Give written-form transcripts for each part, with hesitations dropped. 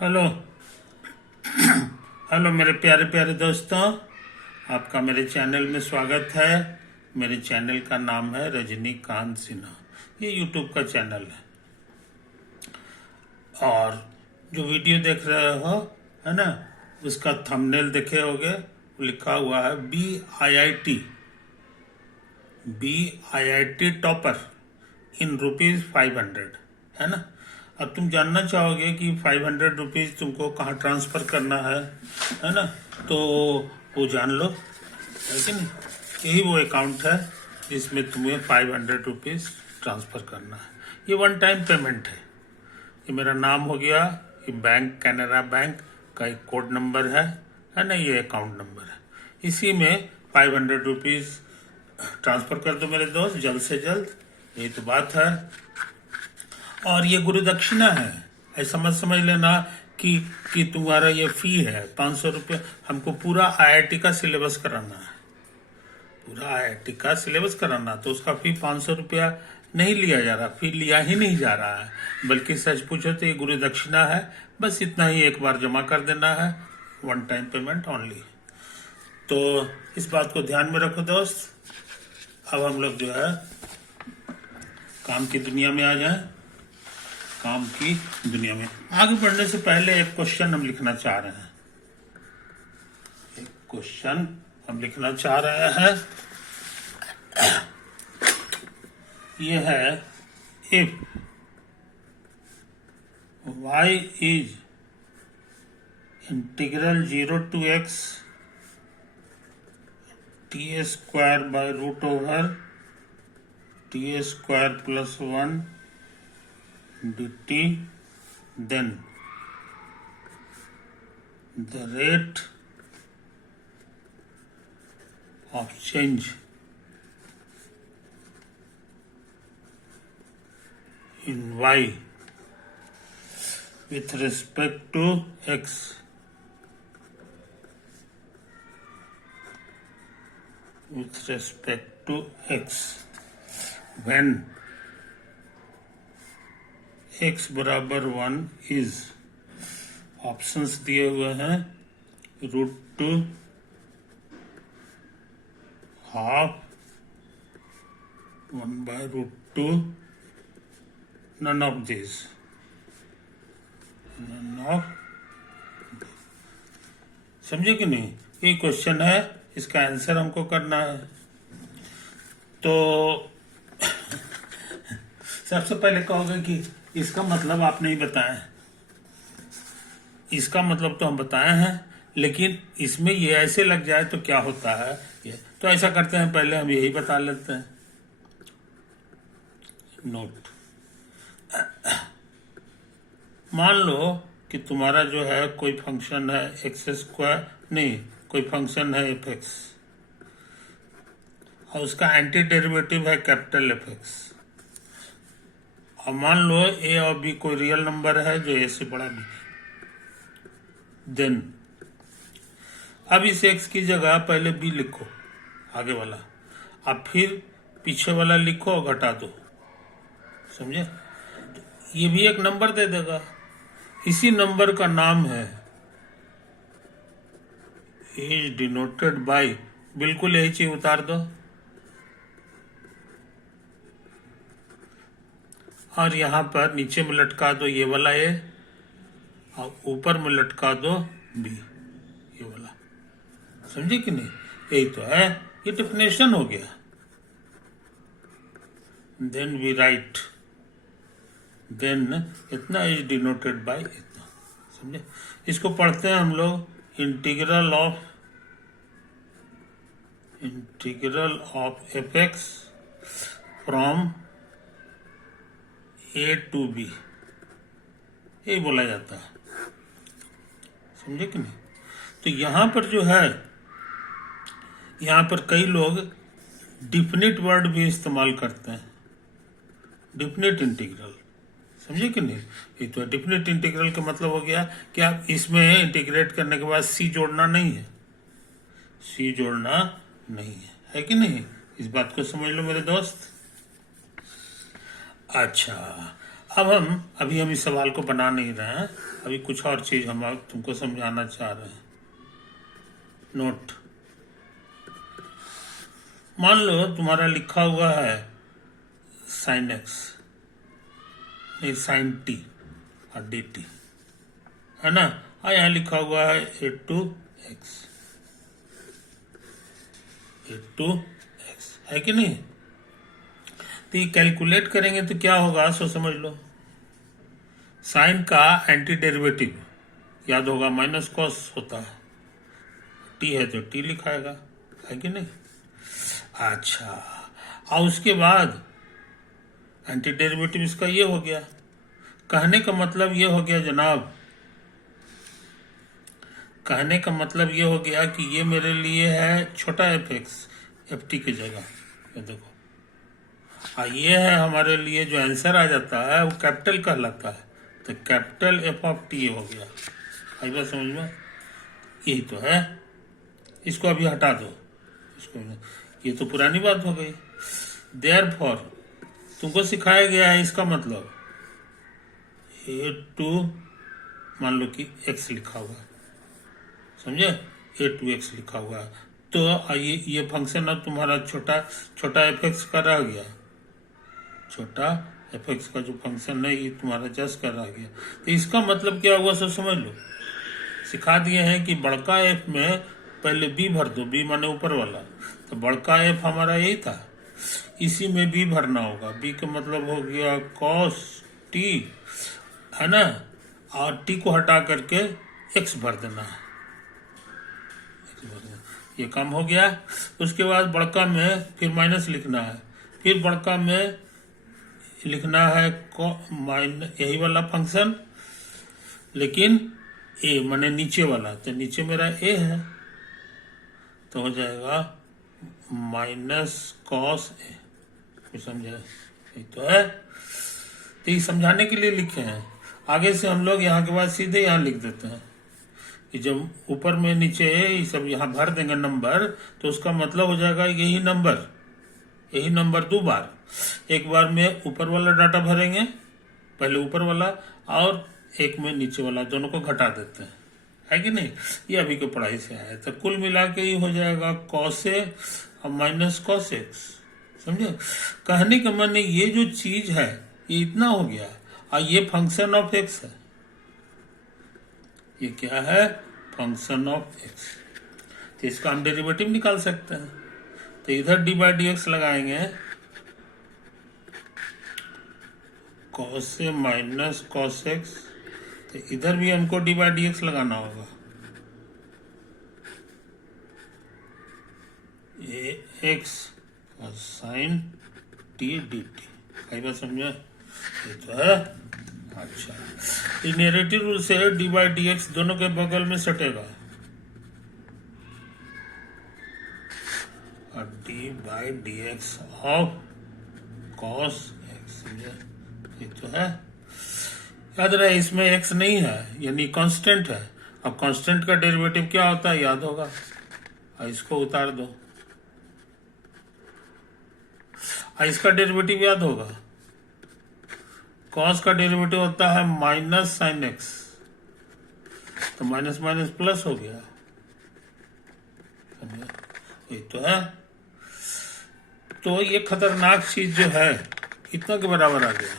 Hello. Hello मेरे प्यारे प्यारे दोस्तों, आपका मेरे चैनल में स्वागत है। मेरे चैनल का नाम है रजनीकांत सिन्हा। ये यूट्यूब का चैनल है और जो वीडियो देख रहे हो है ना, उसका थंबनेल देखे होगे, लिखा हुआ है B I I T topper in ₹500, है ना। अब तुम जानना चाहोगे कि ₹500 तुमको कहाँ ट्रांसफ़र करना है ना। तो वो जान लो, है कि नहीं। यही वो अकाउंट है जिसमें तुम्हें ₹500 ट्रांसफ़र करना है। ये वन टाइम पेमेंट है। ये मेरा नाम हो गया, ये बैंक कैनरा बैंक का एक कोड नंबर है ना, ये अकाउंट नंबर है। इसी में ₹500 ट्रांसफ़र कर दो मेरे दोस्त, जल्द से जल्द। यही तो बात है। और ये गुरु दक्षिणा है, ऐसा मत समझ लेना कि तुम्हारा ये फी है ₹500। हमको पूरा आईआईटी का सिलेबस कराना है, पूरा आईआईटी का सिलेबस कराना, तो उसका फी ₹500 नहीं लिया जा रहा, फी लिया ही नहीं जा रहा है। बल्कि सच पूछो तो ये गुरु दक्षिणा है, बस इतना ही एक बार जमा कर देना है, वन टाइम पेमेंट ओनली। तो इस बात को ध्यान में रखो दोस्त। अब हम लोग जो है काम की दुनिया में आ जाएं। काम की दुनिया में आगे बढ़ने से पहले एक क्वेश्चन हम लिखना चाह रहे हैं। एक क्वेश्चन हम लिखना चाह रहे हैं। ये है, if y is integral 0 to x t square by root over t square plus 1 dt, then the rate of change in y with respect to x when x बराबर 1 इज, ऑप्शंस दिए हुए हैं, √2, हाफ, 1/√2, none of these, समझे कि नहीं। ये question है, इसका आंसर हमको करना है। तो सबसे पहले कहोगे कि इसका मतलब आप नहीं बताए। इसका मतलब तो हम बताए हैं, लेकिन इसमें ये ऐसे लग जाए तो क्या होता है। ये तो ऐसा करते हैं, पहले हम यही बता लेते हैं। नोट, मान लो कि तुम्हारा जो है कोई फंक्शन है x², नहीं, कोई फंक्शन है f(x) और उसका एंटी डेरिवेटिव है कैपिटल F(x). और मान लो a और b कोई रियल नंबर है जो a से बड़ा b। देन अब इस x की जगह पहले b लिखो, आगे वाला, अब फिर पीछे वाला लिखो और घटा दो, समझे। ये भी एक नंबर दे देगा, इसी नंबर का नाम है इज डिनोटेड बाय, बिल्कुल यही चीज उतार दो और यहाँ पर नीचे में लटका दो ये वाला ए और ऊपर में लटका दो बी, ये वाला, समझे कि नहीं। यही तो है, ये डेफिनेशन हो गया। देन वी राइट, देन इतना इज डिनोटेड बाय इतना, समझे। इसको पढ़ते हैं हम लोग, integral of f(x) from a to b, यही बोला जाता है, समझे कि नहीं। तो यहां पर जो है, यहां पर कई लोग डिफिनिट वर्ड भी इस्तेमाल करते हैं, डिफिनिट इंटीग्रल, समझे कि नहीं। ये तो डिफिनिट इंटीग्रल का मतलब हो गया कि आप इसमें इंटीग्रेट करने के बाद सी जोड़ना नहीं है, सी जोड़ना नहीं है कि नहीं। इस बात को समझ लो मेरे दोस्त। अच्छा, अभी हम इस सवाल को बना नहीं रहे हैं, अभी कुछ और चीज हम तुमको समझाना चाह रहे हैं। नोट, मान लो तुम्हारा लिखा हुआ है साइन एक्स, नहीं साइन टी और डी टी, है ना, और यहाँ लिखा हुआ है A2x, A2x है कि नहीं। तो ये कैलकुलेट करेंगे तो क्या होगा, सो समझ लो। साइन का एंटी डेरिवेटिव याद होगा, माइनस कॉस होता है, टी है तो टी लिखाएगा, है कि नहीं। अच्छा, और उसके बाद एंटी डेरिवेटिव इसका ये हो गया। कहने का मतलब ये हो गया जनाब, कहने का मतलब ये हो गया कि ये मेरे लिए है छोटा एफ एक्स एफ टी की जगह, ये देखो। ये है हमारे लिए जो आंसर आ जाता है वो कैपिटल कहलाता है, तो कैपिटल एफ ऑफ टी हो गया। आई बात समझ में, यही तो है। इसको अभी हटा दो, इसको, ये तो पुरानी बात हो गई। देयरफॉर तुमको सिखाया गया है, इसका मतलब A2 मान लो कि x लिखा हुआ है, समझे, A2x लिखा हुआ है, तो ये फंक्शन अब तुम्हारा छोटा एफ एक्स का रह गया, छोटा एफ एक्स का जो फंक्शन है ये तुम्हारा जस्ट का रह गया। तो इसका मतलब क्या हुआ, सब समझ लो। सिखा दिए हैं कि बड़का एफ में पहले बी भर दो, बी माने ऊपर वाला, तो बड़का एफ हमारा यही था, इसी में बी भरना होगा। बी का मतलब हो गया कॉस टी, है ना, और टी को हटा करके एक्स भर देना है, ये काम हो गया। उसके बाद बड़का में फिर माइनस लिखना है, फिर बड़का में लिखना है यही वाला फंक्शन, लेकिन ए माने नीचे वाला, तो नीचे मेरा ए है, तो हो जाएगा माइनस कॉस ए, समझे, ये तो है। तो ये समझाने के लिए लिखे हैं। आगे से हम लोग यहाँ के बाद सीधे यहाँ लिख देते हैं कि जब ऊपर में नीचे ये सब यहाँ भर देंगे नंबर, तो उसका मतलब हो जाएगा यही नंबर दो बार, एक बार में ऊपर वाला डाटा भरेंगे, पहले ऊपर वाला, और एक में नीचे वाला, दोनों को घटा देते हैं, है कि नहीं। ये अभी की पढ़ाई से आया, तो कुल मिला के ही हो जाएगा कॉस ए और माइनस कॉस एक्स, समझे। कहने का मन ये जो चीज है ये इतना हो गया, और ये फंक्शन ऑफ एक्स है, ये क्या है, फंक्शन ऑफ एक्स। तो इसका हम डेरिवेटिव निकाल सकते हैं, तो इधर डी बाई डी एक्स लगाएंगे, कॉस से माइनस कॉस एक्स, तो इधर भी हमको डी बाई डी एक्स लगाना होगा, ए एक्स और साइन टी डी टी, कई बार समझे, ये तो है। अच्छा, नेगेटिव रूल से डी बाई डी एक्स दोनों के बगल में सटेगा, और D by d x of cos x, समझे, ये तो है। याद रहे इसमें एक्स नहीं है, यानी कांस्टेंट है। अब कांस्टेंट का डेरिवेटिव क्या होता है याद होगा, और इसको उतार दो, और इसका डेरिवेटिव याद होगा, कॉस का डेरिवेटिव होता है माइनस साइन एक्स, तो माइनस माइनस प्लस हो गया, ये तो है। तो ये खतरनाक चीज जो है कितना के बराबर आ गया,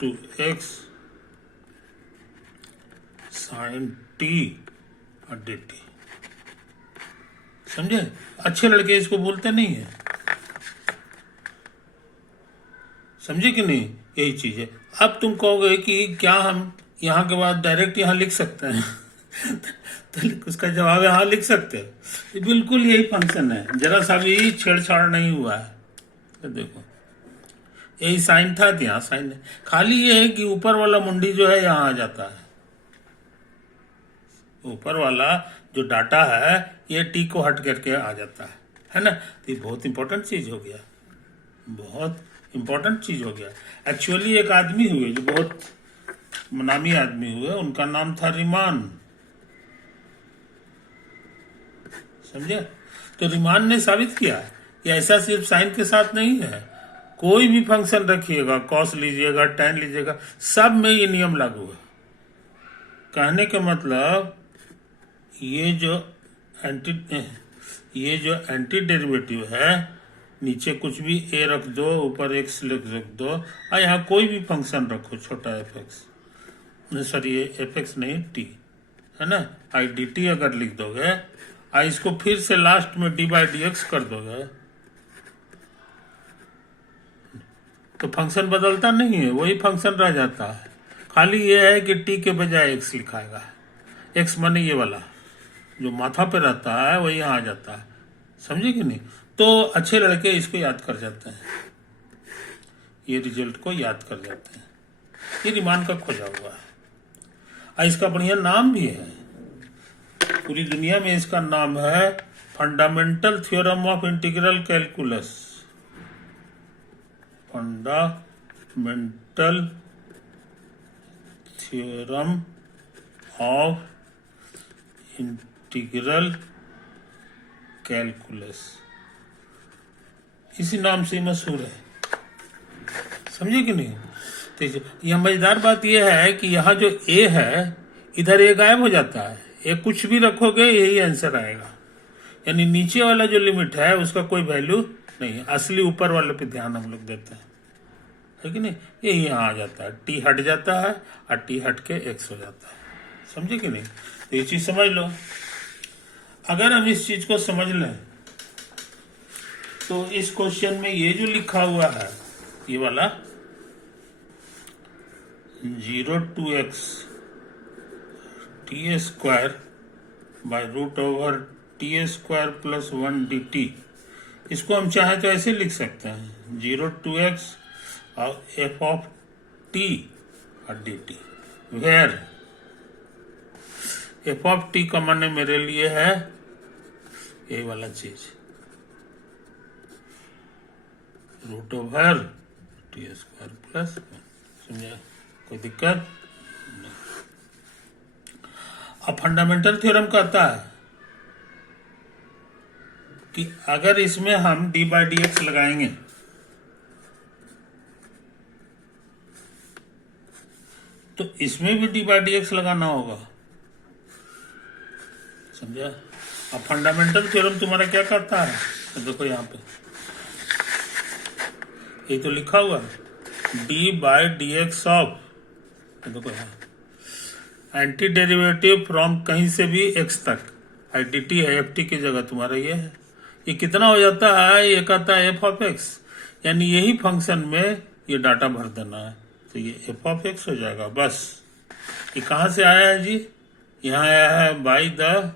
टू एक्स साइन टी और डी टी, समझे। अच्छे लड़के इसको बोलते नहीं है, समझे कि नहीं, यही चीज है। अब तुम कहोगे कि क्या हम यहाँ के बाद डायरेक्ट यहाँ लिख सकते हैं तो उसका जवाब है हाँ लिख सकते हो, बिल्कुल यही फंक्शन है, जरा सा भी छेड़छाड़ नहीं हुआ है। तो देखो यही साइन था, यहाँ साइन है, खाली ये है कि ऊपर वाला मुंडी जो है यहाँ आ जाता है, ऊपर वाला जो डाटा है ये टी को हट करके आ जाता है ना। तो ये बहुत इंपॉर्टेंट चीज हो गया, बहुत इंपॉर्टेंट चीज हो गया। एक्चुअली एक आदमी हुए जो बहुत नामी आदमी हुए, उनका नाम था रिमान, समझे। तो रीमान ने साबित किया कि ऐसा सिर्फ साइन के साथ नहीं है, कोई भी फंक्शन रखिएगा, कॉस लीजिएगा, टैन लीजिएगा, सब में ये नियम लागू है। कहने का मतलब ये जो एंटी डेरिवेटिव है, नीचे कुछ भी ए रख दो, ऊपर एक्स रख दो, और यहाँ कोई भी फंक्शन रखो, छोटा F x, sorry F x नहीं टी, है ना, आई डी टी अगर लिख दोगे, इसको फिर से लास्ट में डी बाई डी एक्स कर दोगे, तो फंक्शन बदलता नहीं है, वही फंक्शन रह जाता है। खाली ये है कि टी के बजाय एक्स लिखाएगा, एक्स माने ये वाला जो माथा पे रहता है वही यहाँ आ जाता है, समझे कि नहीं। तो अच्छे लड़के इसको याद कर जाते हैं, ये रिजल्ट को याद कर जाते हैं। ये रीमान का खोजा हुआ है, और इसका बढ़िया नाम भी है, पूरी दुनिया में इसका नाम है fundamental theorem of integral calculus. Fundamental theorem of integral calculus, इसी नाम से मशहूर है, समझे कि नहीं। तो यह मजेदार बात यह है कि यहाँ जो ए है, इधर ए गायब हो जाता है, ए कुछ भी रखोगे यही आंसर आएगा, यानी नीचे वाला जो लिमिट है उसका कोई वैल्यू नहीं है, असली ऊपर वाले पे ध्यान हम लोग देते हैं, है कि नहीं। यही यहाँ आ जाता है, टी हट जाता है और टी हट के एक्स हो जाता है, समझे कि नहीं। तो ये चीज समझ लो। अगर हम इस चीज को समझ लें तो इस क्वेश्चन में ये जो लिखा हुआ है, ये वाला 0 to x t square by root over t square plus 1 dt, इसको हम चाहे तो ऐसे लिख सकते हैं 0 to x और f ऑफ t और dt, where f of t का माने मेरे लिए है ये वाला चीज, root over t square plus, समझा, कोई दिक्कत नहीं। अब फंडामेंटल थ्योरम कहता है कि अगर इसमें हम डी बाई डी एक्स लगाएंगे तो इसमें भी डी बाई डी एक्स लगाना होगा, समझा। अब फंडामेंटल थ्योरम तुम्हारा क्या करता है, तो देखो यहाँ पे ये तो लिखा हुआ है D by d x of, देखो यहाँ एंटी डेरिवेटिव फ्रॉम कहीं से भी एक्स तक, आई डी टी है, एफ टी की जगह तुम्हारा ये है, ये कितना हो जाता है, ये कहता है एफ ऑफ एक्स, यानी यही फंक्शन में ये डाटा भर देना है, तो ये एफ ऑफ एक्स हो जाएगा बस। ये कहाँ से आया है जी, यहाँ आया है by the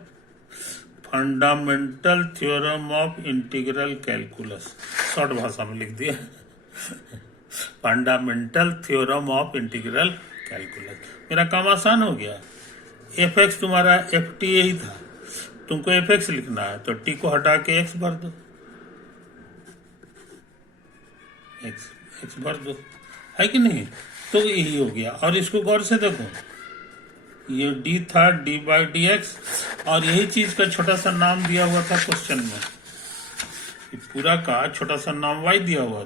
fundamental theorem of integral calculus, short भाषा में लिख दिया fundamental theorem of integral calculus. मेरा काम आसान हो गया, एफ एक्स तुम्हारा एफ टी यही था, तुमको एफ एक्स लिखना है तो टी को हटा के एक्स भर दो, एक्स भर दो, है कि नहीं। तो यही हो गया। और इसको गौर से देखो, ये डी था डी बाई डी एक्स, और यही चीज का छोटा सा नाम दिया हुआ था क्वेश्चन में, पूरा का छोटा सा नाम वाई दिया हुआ था,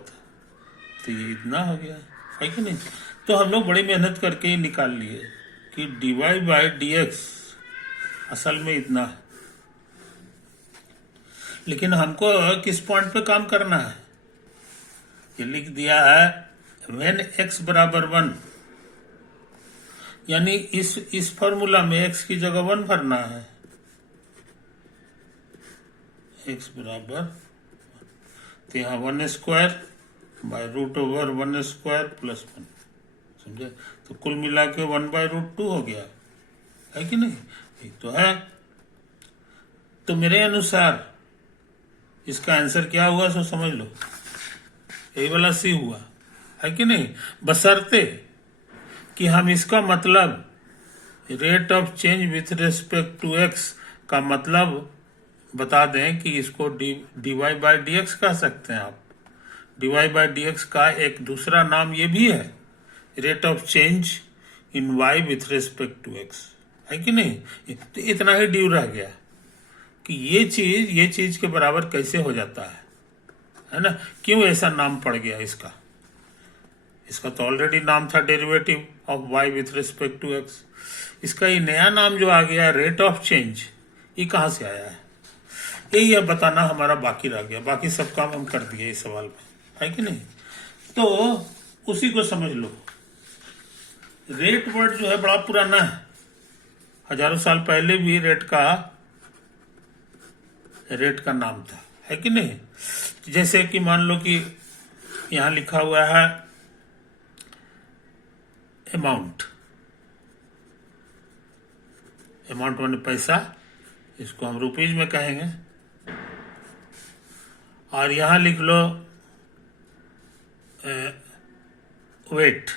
तो ये इतना हो गया, है कि नहीं। तो हम लोग बड़ी मेहनत करके ही निकाल लिए कि d y by d x असल में इतना है, लेकिन हमको किस पॉइंट पे काम करना है, ये लिख दिया है व्हेन x बराबर 1, यानी इस फॉर्मूला में x की जगह 1 भरना है, x बराबर, तो यहाँ 1 square by root over 1 square plus 1, समझे। तो कुल मिला के 1 बाय रूट 2 हो गया, है कि नहीं, ये तो है। तो मेरे अनुसार इसका आंसर क्या हुआ सो समझ लो, यही वाला सी हुआ, है कि नहीं, बशर्ते कि हम इसका मतलब rate of change with respect to x का मतलब बता दें कि इसको d y by d x कह सकते हैं आप। D y by d x का एक दूसरा नाम ये भी है rate of change in y with respect to x, है कि नहीं। तो इतना ही ड्यू रह गया, कि ये चीज के बराबर कैसे हो जाता है ना, क्यों ऐसा नाम पड़ गया इसका। इसका तो ऑलरेडी नाम था derivative of y with respect to x। इसका ये नया नाम जो आ गया रेट ऑफ चेंज, ये कहाँ से आया है, यही अब बताना हमारा बाकी रह गया। बाकी सब काम हम कर दिए इस सवाल में, है कि नहीं। तो उसी को समझ लो। रेट वर्ड जो है बड़ा पुराना है, हजारों साल पहले भी रेट का नाम था, है कि नहीं। जैसे कि मान लो कि यहां लिखा हुआ है अमाउंट माने पैसा, इसको हम रुपीज में कहेंगे। और यहां लिख लो वेट,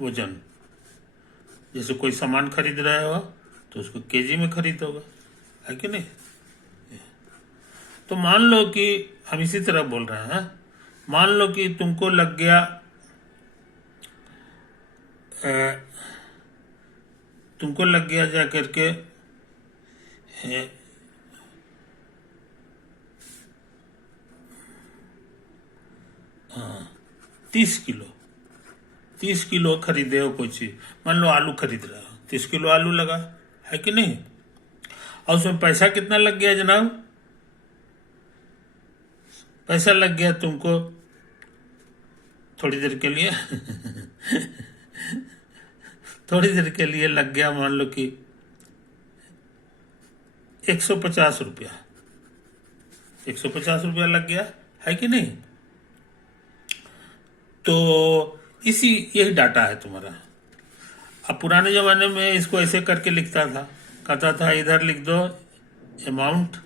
वजन। जैसे कोई सामान खरीद रहे हो तो उसको केजी में खरीदोगा, है कि नहीं। तो मान लो कि हम इसी तरह बोल रहे हैं, मान लो कि तुमको लग गया जा करके 30 किलो खरीदे हो कोई चीज। मान लो आलू खरीद रहे हो, 30 किलो आलू लगा, है कि नहीं। और उसमें पैसा कितना लग गया जनाब, पैसा लग गया तुमको थोड़ी देर के लिए थोड़ी देर के लिए लग गया, मान लो कि 150 रुपया, 150 रुपया लग गया, है कि नहीं। तो यही डाटा है तुम्हारा। अब पुराने जमाने में इसको ऐसे करके लिखता था, कहता था इधर लिख दो अमाउंट,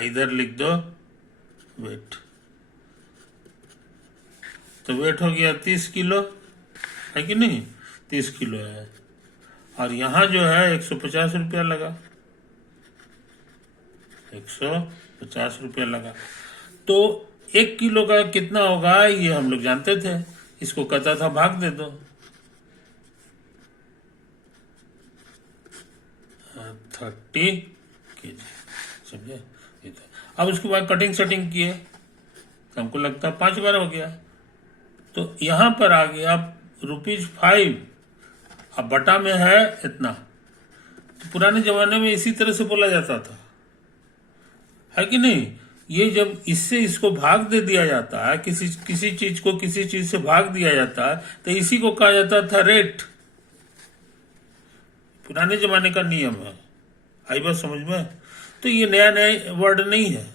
इधर लिख दो वेट। तो वेट हो गया 30 किलो, है कि नहीं, 30 किलो है। और यहां जो है 150 रुपया लगा, 150 रुपया लगा। तो 1 किलो का कितना होगा ये हम लोग जानते थे, इसको कहता था भाग दे दो, 30 kg, समझे। अब उसके बाद कटिंग शटिंग किए, हमको लगता है 5 बार हो गया। तो यहां पर आ गया ₹5, अब बटा में है इतना। तो पुराने जमाने में इसी तरह से बोला जाता था, है कि नहीं। ये जब इससे इसको भाग दे दिया जाता है, किसी चीज को किसी चीज से भाग दिया जाता है, तो इसी को कहा जाता था रेट। पुराने जमाने का नियम है, आई बात समझ में। तो ये नया वर्ड नहीं है,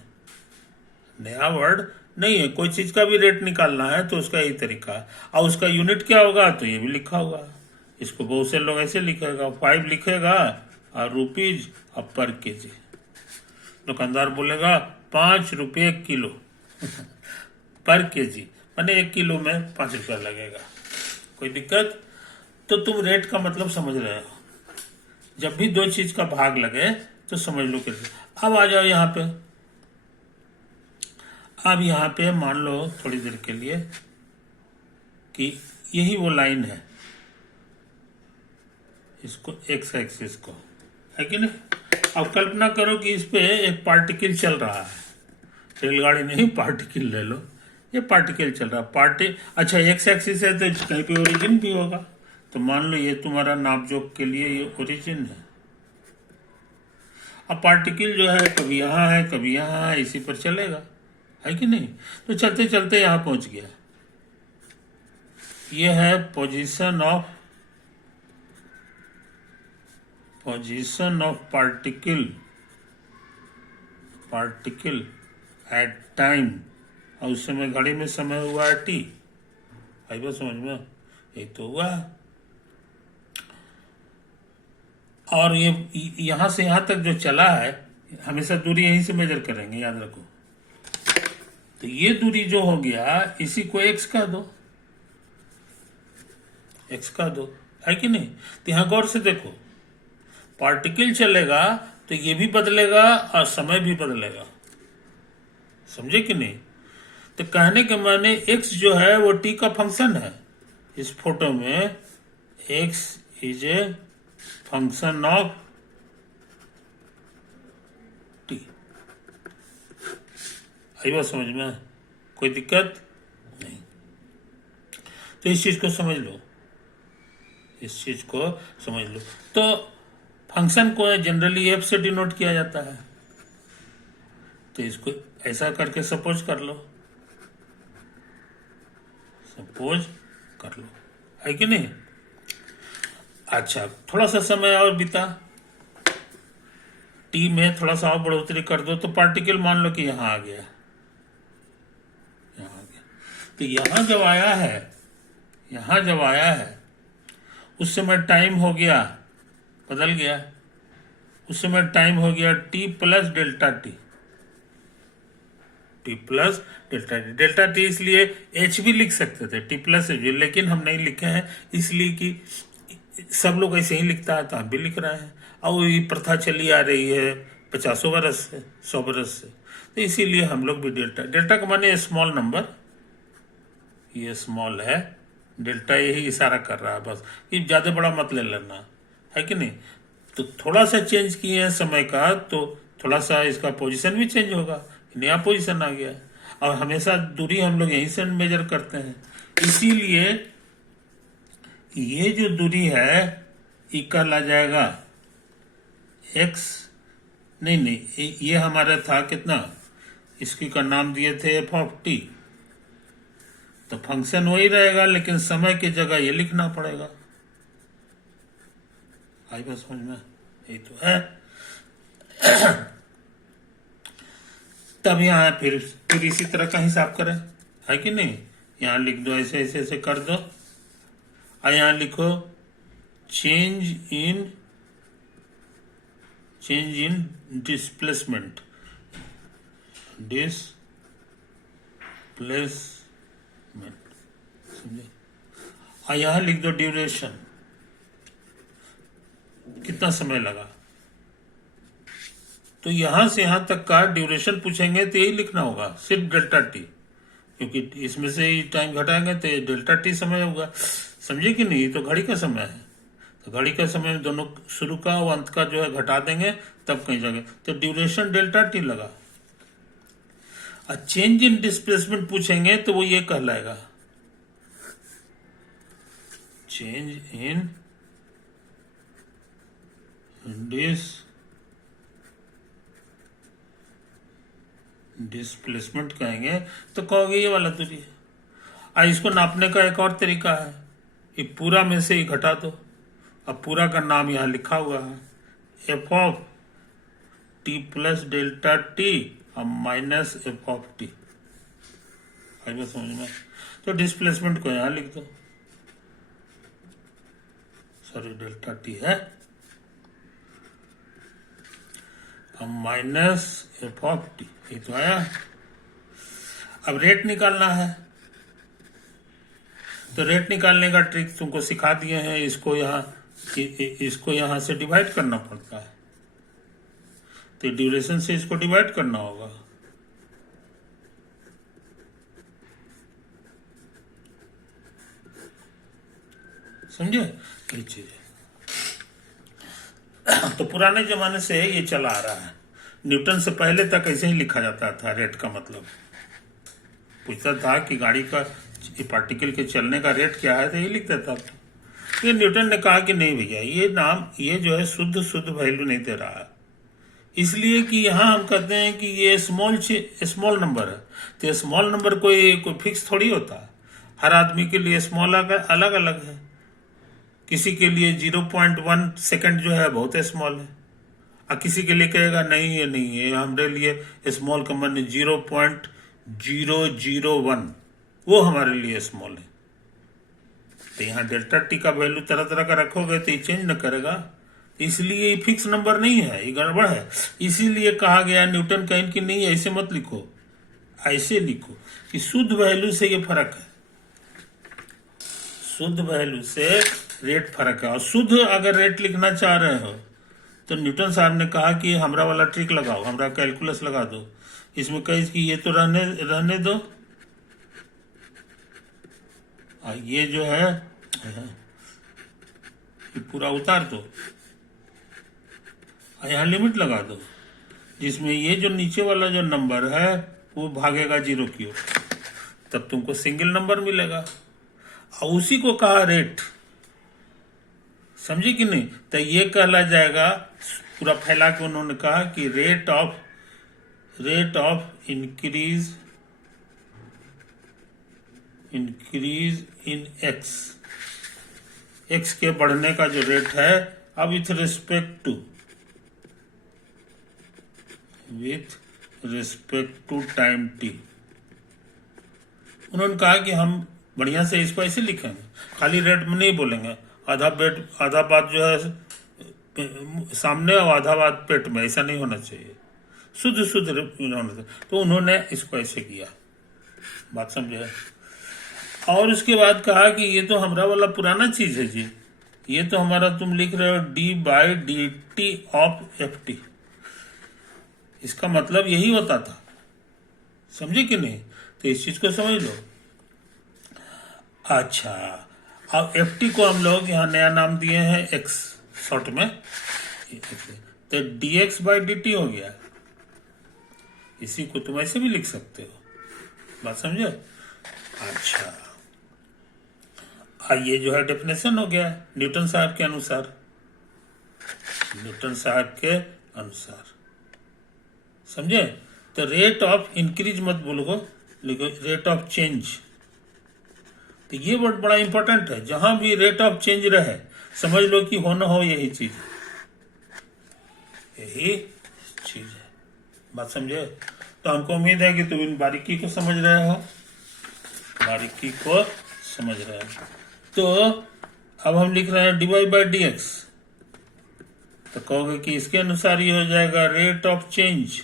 नया वर्ड नहीं है। कोई चीज का भी रेट निकालना है तो उसका यही तरीका है। और उसका यूनिट क्या होगा तो ये भी लिखा होगा। इसको बहुत से लोग ऐसे लिखेगा, 5 लिखेगा और रुपीज और पर केजी। दुकानदार बोलेगा 5 रुपये किलो पर केजी, माने 1 किलो में 5 रुपया लगेगा। कोई दिक्कत। तो तुम रेट का मतलब समझ रहे हो। जब भी दो चीज का भाग लगे तो समझ लो कैसे। अब आ जाओ यहाँ पे। अब यहाँ पे मान लो थोड़ी देर के लिए कि यही वो लाइन है, इसको एक्स एक्सिस को, है कि नहीं। अब कल्पना करो कि इस पे एक पार्टिकल चल रहा है, रेलगाड़ी नहीं, पार्टिकल ले लो, ये पार्टिकल चल रहा है। अच्छा एक्स एक्सिस है तो कहीं पे ओरिजिन भी होगा। तो मान लो ये तुम्हारा नापजोक के लिए ये ओरिजिन है। अब पार्टिकल जो है कभी यहाँ है कभी यहाँ है, इसी पर चलेगा, है कि नहीं। तो चलते चलते यहाँ पहुंच गया। ये है position of particle at time. और उस समय घड़ी में समय हुआ है t। आई बात समझ में, ये तो हुआ। और ये यहां से यहां तक जो चला है, हमेशा दूरी यहीं से मेजर करेंगे, याद रखो। तो ये दूरी जो हो गया, इसी को x कह दो, है कि नहीं। तो यहां गौर से देखो, पार्टिकल चलेगा तो ये भी बदलेगा और समय भी बदलेगा, समझे कि नहीं। तो कहने के माने x जो है वो t का फंक्शन है। इस फोटो में x is a function of I बात समझ में? कोई दिक्कत नहीं। तो इस चीज को समझ लो, इस चीज को समझ लो। तो फंक्शन को जनरली एफ से डिनोट किया जाता है, तो इसको ऐसा करके सपोज कर लो, सपोज कर लो, है कि नहीं? अच्छा, थोड़ा सा समय और बीता, टी में थोड़ा सा और बढ़ोतरी कर दो, तो पार्टिकल मान लो कि यहां आ गया, यहां आ गया। तो यहां जब आया है, यहां जब आया है, उस समय टाइम हो गया, बदल गया, उस समय टाइम हो गया T plus delta T, T plus delta T. Delta T इसलिए एच भी लिख सकते थे, टी प्लस एच, लेकिन हम नहीं लिखे हैं, इसलिए कि सब लोग ऐसे ही लिखता है तो हम भी लिख रहे हैं, और ये प्रथा चली आ रही है 50 बरस से, 100 बरस से, तो इसीलिए हम लोग भी डेल्टा, डेल्टा का माने स्मॉल नंबर, ये स्मॉल है, डेल्टा यही इशारा कर रहा है बस, कि ज्यादा बड़ा मत ले लेना, है कि नहीं? तो थोड़ा सा चेंज किए हैं समय का, तो थोड़ा सा इसका पोजीशन भी चेंज होगा, नया पोजीशन आ गया, और हमेशा दूरी हम लोग यहीं से मेजर करते हैं, इसीलिए ये जो दूरी है ये कहला जाएगा x, नहीं नहीं, ये हमारा था कितना, इसकी का नाम दिए थे एफ ऑफ टी, तो फंक्शन वही रहेगा, लेकिन समय की जगह ये लिखना पड़ेगा। आई बात समझ में? यही तो है। तब यहाँ फिर इसी तरह का हिसाब करें, है कि नहीं? यहाँ लिख दो, ऐसे ऐसे ऐसे कर दो, और यहाँ लिखो चेंज इन डिस्प्लेसमेंट, समझे? और यहाँ लिख दो ड्यूरेशन, कितना समय लगा, तो यहां से यहां तक का ड्यूरेशन पूछेंगे तो यही लिखना होगा, सिर्फ डेल्टा टी, क्योंकि इसमें से ही टाइम घटाएंगे तो डेल्टा टी समय होगा, समझे कि नहीं? तो घड़ी का समय है, तो घड़ी का समय दोनों शुरू का और अंत का जो है घटा देंगे, तब कहीं जाएंगे, तो ड्यूरेशन डेल्टा टी लगा। और चेंज इन डिस्प्लेसमेंट पूछेंगे तो वो ये कहलाएगा चेंज इन डिस्प्लेसमेंट कहेंगे, तो कहोगे ये वाला दूरी है। इसको नापने का एक और तरीका है, ये पूरा में से ही घटा दो, अब पूरा का नाम यहाँ लिखा हुआ है F of T plus delta T और माइनस एफ ऑफ टी, आइए समझ में? तो डिस्प्लेसमेंट को यहाँ लिख दो, सॉरी डेल्टा टी है, अब माइनस एफ ऑफ टी, ये तो आया। अब रेट निकालना है, तो रेट निकालने का ट्रिक तुमको सिखा दिए हैं, इसको यहाँ से डिवाइड करना पड़ता है, तो ड्यूरेशन से इसको डिवाइड करना होगा, समझे? ये चीज तो पुराने जमाने से ये चला आ रहा है, न्यूटन से पहले तक ऐसे ही लिखा जाता था, रेट का मतलब पूछता था कि गाड़ी का पार्टिकल के चलने का रेट क्या है, तो ये लिख देता था। ये न्यूटन ने कहा कि नहीं भैया, ये नाम ये जो है शुद्ध वैल्यू नहीं दे रहा है, इसलिए कि यहाँ हम कहते हैं कि ये स्मॉल नंबर है, तो स्मॉल नंबर कोई फिक्स थोड़ी होता है, हर आदमी के लिए स्मॉल अलग अलग है, किसी के लिए 0.1 सेकंड जो है बहुत स्मॉल है, और किसी के लिए कहेगा नहीं ये नहीं है, हमारे लिए स्मॉल का मान 0.001 वो हमारे लिए स्मॉल है। तो यहाँ डेल्टा टी का वैल्यू तरह तरह का रखोगे तो ये चेंज न करेगा, इसलिए ये फिक्स नंबर नहीं है, ये गड़बड़ है। इसीलिए कहा गया न्यूटन का इनकी नहीं, ऐसे मत लिखो, ऐसे लिखो कि शुद्ध वैल्यू से ये फर्क है, शुद्ध वैल्यू से रेट फर्क है। और शुद्ध अगर रेट लिखना चाह रहे हो तो न्यूटन साहब ने कहा कि हमरा वाला ट्रिक लगाओ, हमरा कैलकुलस लगा दो, इसमें कही कि ये तो रहने दो, ये जो है ये पूरा उतार दो, यहाँ लिमिट लगा दो, जिसमें ये जो नीचे वाला जो नंबर है वो भागेगा 0 की ओर, तब तुमको सिंगल नंबर मिलेगा। और उसी को कहा रेट, समझे कि नहीं? तो ये कहला जाएगा, पूरा फैला के उन्होंने कहा कि rate of increase in x के बढ़ने का जो रेट है, अब with respect to time t. उन्होंने कहा कि हम बढ़िया से इसको ऐसे लिखेंगे, खाली रेट में नहीं बोलेंगे, आधा बात जो है सामने और आधा बात पेट में, ऐसा नहीं होना चाहिए, शुद्ध होना चाहिए। तो उन्होंने इसको ऐसे किया, बात समझे? और उसके बाद कहा कि ये तो हमारा वाला पुराना चीज है जी, ये तो हमारा तुम लिख रहे हो d/dt ऑफ ft, इसका मतलब यही होता था, समझे कि नहीं? तो इस चीज को समझ लो। अच्छा, अब ft को हम लोग यहाँ नया नाम दिए हैं x शॉर्ट में, तो dx/dt हो गया। इसी को तुम ऐसे भी लिख सकते हो, बात समझे? अच्छा, ये जो है डेफिनेशन हो गया न्यूटन साहब के अनुसार, समझे? तो रेट ऑफ इंक्रीज मत बोलो, लिखो रेट ऑफ चेंज। तो ये वर्ड बड़ा इंपॉर्टेंट है, जहां भी रेट ऑफ चेंज रहे समझ लो कि हो न हो यही चीज है, बात समझे? तो हमको उम्मीद है कि तुम इन बारीकी को समझ रहे हो, तो अब हम लिख रहे हैं dy/dx, तो कहोगे कि इसके अनुसार ये हो जाएगा rate of change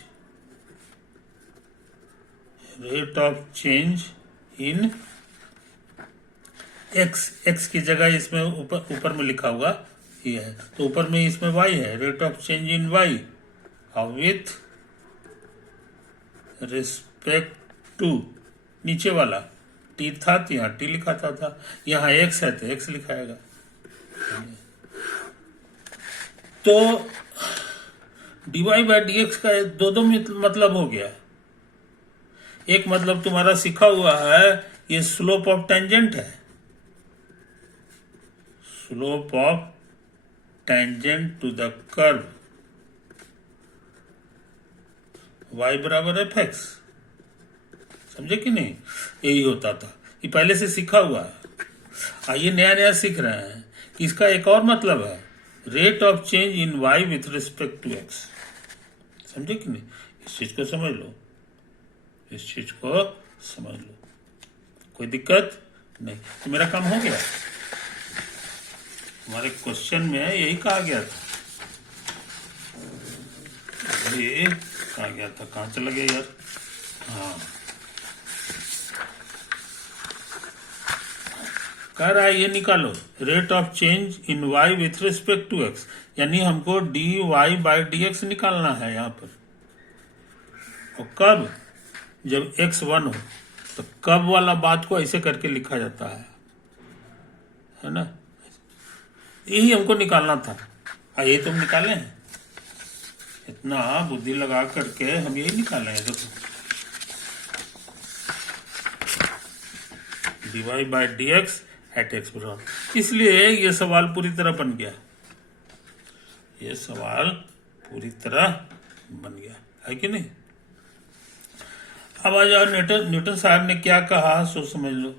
in x की जगह इसमें ऊपर में लिखा हुआ ये है, तो ऊपर में इसमें y है, rate of change in y और विथ रिस्पेक्ट टू, नीचे वाला टी था तो यहाँ टी लिखा था, यहाँ x है तो x लिखाएगा। तो dy/dx का दो मतलब हो गया। एक मतलब तुम्हारा सीखा हुआ है, ये स्लोप ऑफ टेंजेंट है, slope of tangent to the curve y बराबर fx, समझे कि नहीं? यही होता था, ये पहले से सीखा हुआ है। ये नया सीख रहे हैं कि इसका एक और मतलब है, rate of change in y with respect to x, समझे कि नहीं? इस चीज को समझ लो, कोई दिक्कत नहीं। तो मेरा काम हो गया, हमारे क्वेश्चन में यही कहा गया था, कहाँ चला गया यार? हाँ, कह रहा है ये निकालो, rate of change in y with respect to x, यानी हमको dy/dx निकालना है यहाँ पर। और कब? जब x 1 हो, तो कब वाला बात को ऐसे करके लिखा जाता है ना? यही हमको निकालना था, ये तुम निकाले हैं, इतना बुद्धि लगा करके हम यही निकाले हैं। देखो, dy/dx एट x बराबर, इसलिए ये सवाल पूरी तरह बन गया, है कि नहीं? अब आ जाओ, न्यूटन साहब ने क्या कहा सो समझ लो।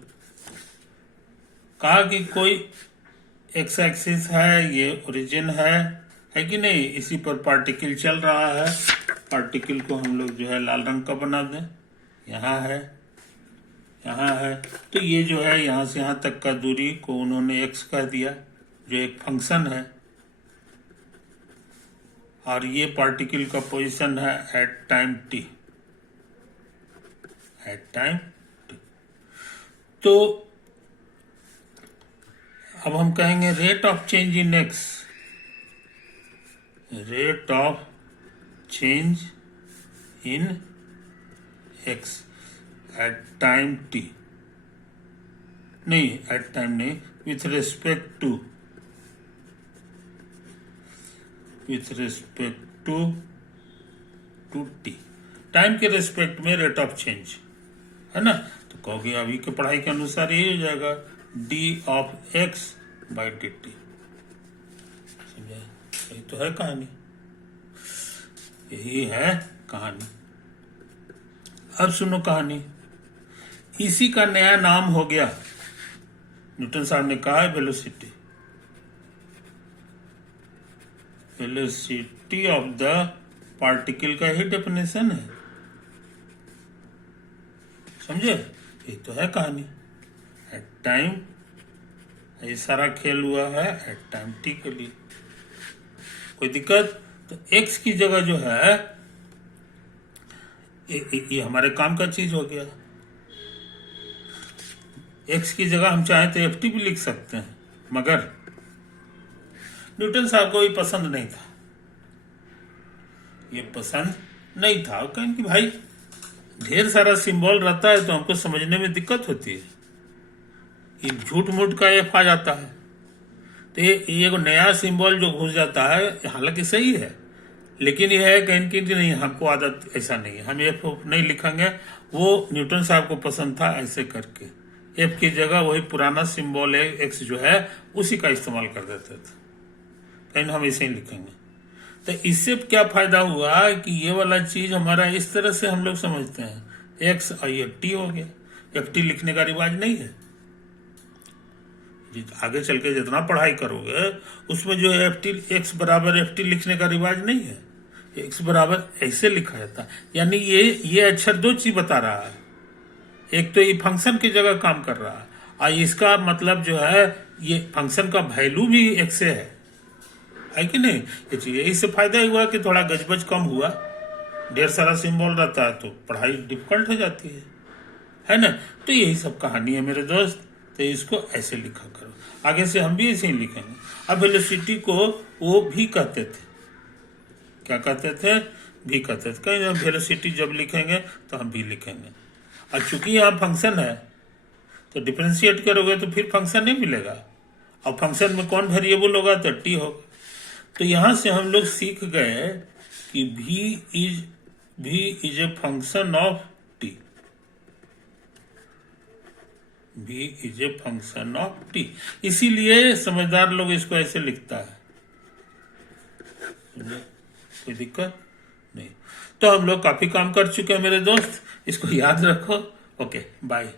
कहा कि कोई एक्स एक्सिस है, ये ओरिजिन है कि नहीं? इसी पर पार्टिकल चल रहा है, पार्टिकल को हम लोग जो है लाल रंग का बना दें, यहाँ है, तो ये जो है यहाँ से यहाँ तक का दूरी को उन्होंने x कह दिया, जो एक फंक्शन है, और ये पार्टिकल का पोजीशन है एट टाइम t। तो अब हम कहेंगे rate of change in x, rate of change in x at time t, with respect to t। Time के रेस्पेक्ट में रेट ऑफ चेंज, है ना। तो कहोगे अभी के पढ़ाई के अनुसार यही हो जाएगा D of x by D T. समझे, यही तो है कहानी, यही है कहानी। अब सुनो कहानी, इसी का नया नाम हो गया, न्यूटन साहब ने कहा है velocity. Velocity of the particle का ही डेफिनेशन है, समझे, ये तो है कहानी। एट टाइम, ये सारा खेल हुआ है एट टाइम टी के लिए। कोई दिक्कत? तो एक्स की जगह जो है ये हमारे काम का चीज हो गया। एक्स की जगह हम चाहें तो एफ टी भी लिख सकते हैं, मगर न्यूटन साहब को ये पसंद नहीं था, ये पसंद नहीं था। कहें कि भाई ढेर सारा सिंबल रहता है तो हमको समझने में दिक्कत होती है, ये झूठ मूठ का एफ आ जाता है, तो ये एक नया सिंबल जो घुस जाता है, हालांकि सही है, लेकिन यह है कहीं कि नहीं, हमको आदत ऐसा नहीं है, हम एफ नहीं लिखेंगे। वो न्यूटन साहब को पसंद था ऐसे करके, एफ की जगह वही पुराना सिंबल है एक्स जो है उसी का इस्तेमाल कर देते थे, कहीं हम ऐसे ही लिखेंगे। तो इससे क्या फायदा हुआ कि ये वाला चीज हमारा इस तरह से हम लोग समझते हैं, एक्स और ये टी हो गया, एफ टी लिखने का रिवाज नहीं है। आगे चल के जितना पढ़ाई करोगे उसमें जो एफ टी एक्स बराबर एफ टी लिखने का रिवाज नहीं है, एक्स बराबर ऐसे लिखा जाता है। यानी ये अक्षर दो चीज बता रहा है, एक तो ये फंक्शन की जगह काम कर रहा है, और इसका मतलब जो है ये फंक्शन का वैल्यू भी एक से है कि नहीं। यही से फायदा हुआ कि थोड़ा गजबज कम हुआ, ढेर सारा सिंबल रहता है तो पढ़ाई डिफिकल्ट हो जाती है ना। तो यही सब कहानी है मेरे दोस्त, तो इसको ऐसे लिखा करो, आगे से हम भी ऐसे ही लिखेंगे। अब वेलोसिटी को वो भी कहते थे, क्या कहते थे, भी कहते थे। कहीं वेलोसिटी जब लिखेंगे तो हम भी लिखेंगे, और चूंकि यहाँ फंक्शन है तो डिफरेंशिएट करोगे तो फिर फंक्शन नहीं मिलेगा, और फंक्शन में कौन वेरिएबल होगा तो टी होगा। तो यहां से हम लोग सीख गए कि v is a function of T, v is a function of T, इसीलिए समझदार लोग इसको ऐसे लिखता है, कोई दिक्कत नहीं। तो हम लोग काफी काम कर चुके हैं मेरे दोस्त, इसको याद रखो। Okay, bye.